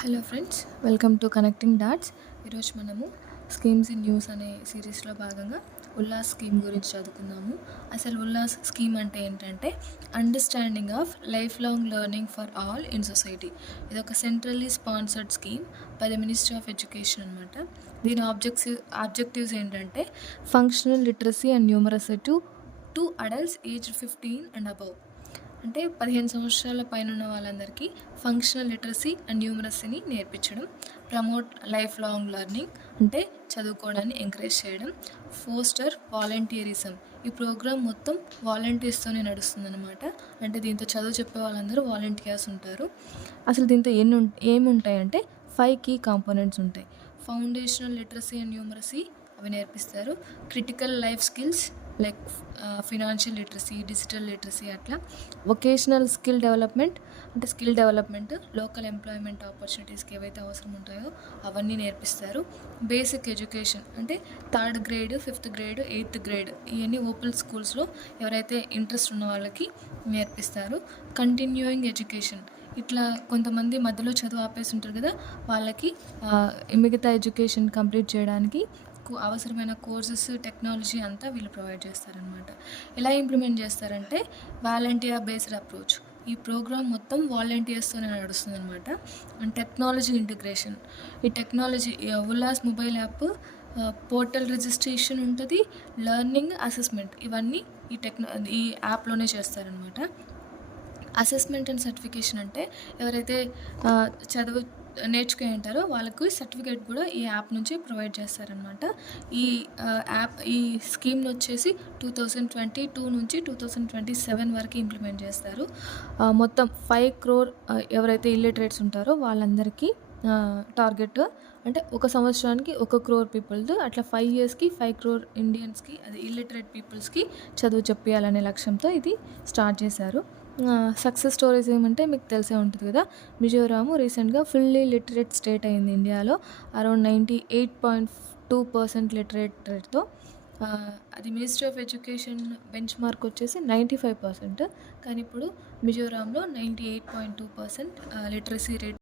Hello friends, welcome to connecting dots. ఈరోజు మనము schemes in news అనే సిరీస్లో భాగంగా ఉల్లాస్ స్కీమ్ గురించి చదువుకుందాము. అసలు ఉల్లాస్ స్కీమ్ అంటే ఏంటంటే understanding of life long learning for all in society. ఇది ఒక centrally sponsored scheme by the ministry of education అనమాట. దీని ఆబ్జెక్టివ్స్ ఏంటంటే functional literacy and numeracy to adults age 15 and above. అంటే 15 సంవత్సరాల పైన ఉన్న వాళ్ళందరికీ ఫంక్షనల్ లిటరసీ అండ్ న్యూమరసీని నేర్పించడం, ప్రమోట్ లైఫ్ లాంగ్ లెర్నింగ్ అంటే చదువుకోవడాన్ని ఎంకరేజ్ చేయడం, ఫోస్టర్ వాలంటీరిజం. ఈ ప్రోగ్రామ్ మొత్తం వాలంటీర్స్తోనే నడుస్తుందన్నమాట. అంటే దీంతో చదువు చెప్పే వాళ్ళందరూ వాలంటీర్స్ ఉంటారు. అసలు దీంతో ఏముంటాయంటే 5 కీ కాంపోనెంట్స్ ఉంటాయి. ఫౌండేషనల్ లిటరసీ అండ్ న్యూమరసీ అవి నేర్పిస్తారు. Critical life skills like financial literacy, digital literacy, అట్లా వొకేషనల్ స్కిల్ డెవలప్మెంట్ అంటే స్కిల్ డెవలప్మెంట్, లోకల్ ఎంప్లాయ్మెంట్ ఆపర్చునిటీస్కి ఏవైతే అవసరం ఉంటాయో అవన్నీ నేర్పిస్తారు. బేసిక్ ఎడ్యుకేషన్ అంటే 3rd grade, 5th grade, 8th grade ఇవన్నీ ఓపెన్ స్కూల్స్లో ఎవరైతే ఇంట్రెస్ట్ ఉన్న వాళ్ళకి నేర్పిస్తారు. కంటిన్యూయింగ్ ఎడ్యుకేషన్, ఇట్లా కొంతమంది మధ్యలో చదువు ఆపేసి ఉంటారు కదా, వాళ్ళకి మిగతా ఎడ్యుకేషన్ కంప్లీట్ చేయడానికి అవసరమైన కోర్సెస్, టెక్నాలజీ అంతా వీళ్ళు ప్రొవైడ్ చేస్తారనమాట. ఎలా ఇంప్లిమెంట్ చేస్తారంటే వాలంటీర్ బేస్డ్ అప్రోచ్. ఈ ప్రోగ్రామ్ మొత్తం వాలంటీర్స్తోనే నడుస్తుంది అనమాట. అండ్ టెక్నాలజీ ఇంటిగ్రేషన్, ఈ technology Ullas mobile app, portal registration ఉంటుంది, లెర్నింగ్ అసెస్మెంట్ ఇవన్నీ ఈ యాప్లోనే చేస్తారనమాట. అసెస్మెంట్ అండ్ సర్టిఫికేషన్ అంటే ఎవరైతే చదువు నేర్చుకుని ఉంటారో వాళ్ళకు సర్టిఫికేట్ కూడా ఈ యాప్ నుంచి ప్రొవైడ్ చేస్తారనమాట. ఈ స్కీమ్ని వచ్చేసి 2022 నుంచి 2027 వరకు ఇంప్లిమెంట్ చేస్తారు. మొత్తం 5 crore ఎవరైతే ఇల్లిటరేట్స్ ఉంటారో వాళ్ళందరికీ టార్గెట్. అంటే ఒక సంవత్సరానికి 1 crore పీపుల్స్, అట్లా 5 yearsకి 5 crore ఇండియన్స్కి, అది ఇల్లిటరేట్ పీపుల్స్కి చదువు చెప్పాలనే లక్ష్యంతో ఇది స్టార్ట్ చేశారు. సక్సెస్ స్టోరీస్ ఏమంటే మీకు తెలిసే ఉంటుంది కదా, మిజోరాము రీసెంట్గా ఫుల్లీ లిటరేట్ స్టేట్ అయింది ఇండియాలో. అరౌండ్ 98.2% లిటరేట్ రేట్తో. అది ministry of education benchmark వచ్చేసి 95%, కానీ ఇప్పుడు మిజోరాంలో 98.2% లిటరసీ రేట్